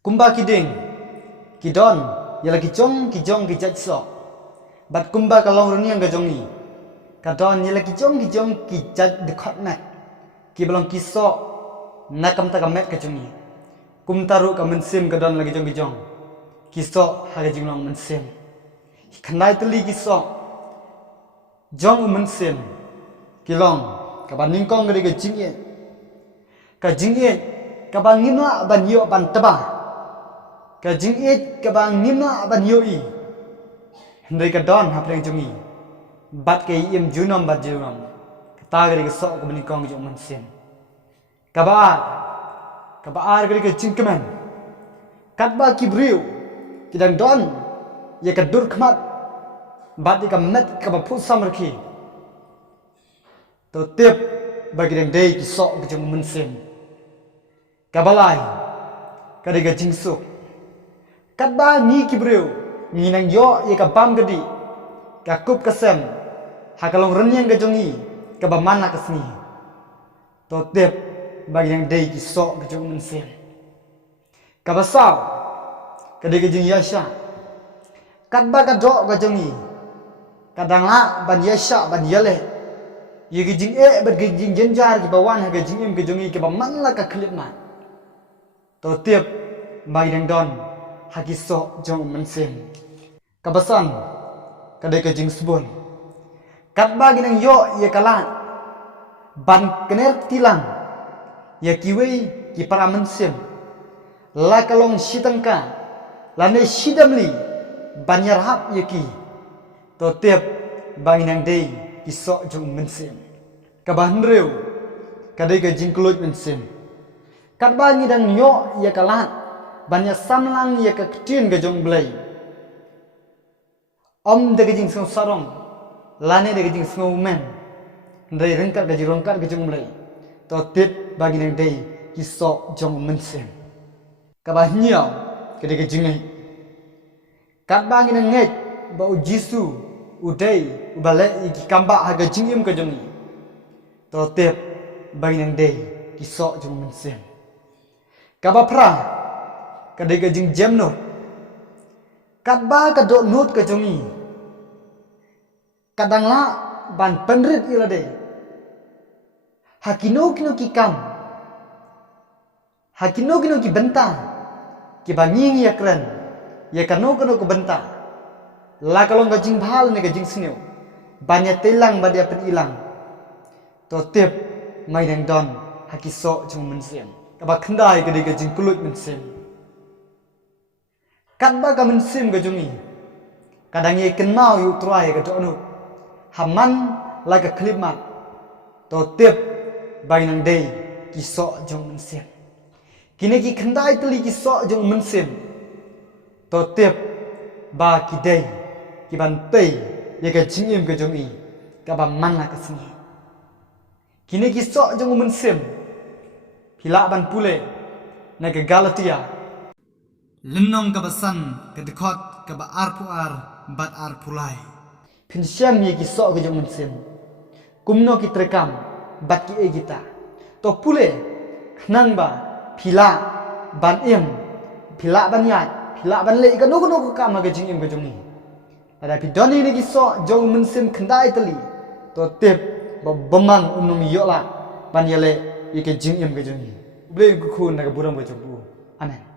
Kumba kiding, kidon, yala kijong kijat so. Bat kumba kalong runiang gajongi. Kadon yala kijong kijat dekot mat. Kibalong kiso nakam takamet gajongi. Kum taru ka mensim kadon lagi jong. Kiso haga jinglong mensim. Kanai teli kiso. Jong mensim. Kilong kaban ningkong gari ka jingye. Ka jingye kabang ngimla ban yo ban teba. Ka jingit kabang ngimla ban yo i. Hendai ka don hapreng jungi. Bat ke im junom bat junom. Kata gari ka sok ka ningkong jong mensim. Kabaar gari ka jingkemen. Katba kibriu kidang don ya ka dur khmat. Bat ka met ka ba phut samarki. To tip bagi dang dei ki sok ka jong mensim. Kabalai kadi ka jingsuk. Katba ni kibriu ni nang yo ye ka bam gadi ka kup kasem hakalong renyang ka jongi ka ba mana ka sni. To tip bagi dang dei ki sok ka jong mensim. Kabasau kadi ka jing yasha. Katba ka do ka jongi kadang la ban yasha ban yale. Ye ka jing bat ka jing jenjar ki bawan ha ka jing im ka jongi ka ba manla ka klip ma. To tip bagi dang don hakiso jong mensim. Kabasan kadai ka jing subun. Katba ginang yo ye kalan ban kener tilang ya kiwei ki para mensim. La kalong sitangka lane sidamli ban yarhap ye ki. To tip bagi nang dei kiso jong mensim. Kabahan reu kadai ka jing kluj mensim. Katba ngidang yo ye kalan banyak samlang ye ka ketin ga jong blai. Om de gajing song sarong lane de gajing song men. Ndai rengkat ga jirongkat ga jong blai. To tip bagi nang dei kiso jong mensim. Ka ba nyao ke de gajing ngai. Kat ba ngi ngai ba ujisu udai ubale iki kamba ha ga jing im ka jong ni. To tip bagi nang dei kiso jong mensim. Ka ba pra kadai ka jing jam no. Katba ka do nut ka jongi. Kadang la ban penrit ilade. Hakino kino ki kam. Hakino kino ki benta. Ki banying ya keren. Ya kano kano ko benta. La kalong ka jing bhal ne ka jing sinyo. Banyak telang badia pen ilang. To tip mai dang don hakiso jong mensim. Kaba kendai kadai ka jing kulut mensim. Katba ka mensim ka jongi. Kadang ye kenau yu trai ka donu. Haman la ka klipmat. To tip bagi nang dei kiso jong mensim. Kini ki kendai teli kiso jong mensim. To tip ba ki dei ki ban pei ye ka jingim ka jongi. Ka ba mana ka sini. Kini kiso jong mensim. Pila ban pule na ka Galatia. Lenong kabasan kedekot kaba arpuar bat arpulai. Pinsyam ye kisok ke jong mensim. Kumno ki trekam bat ki egita. To pule nang ba pila ban im pila ban yat pila ban le ka no ko kam ga jing im ga jong ni. Ada pi doni ni kisok jong mensim kendai teli. To tip ba bemang umnum yola ban yale ye ke jing im ga jong ni. Ble ku khun na ga buram ga jong bu. Amen.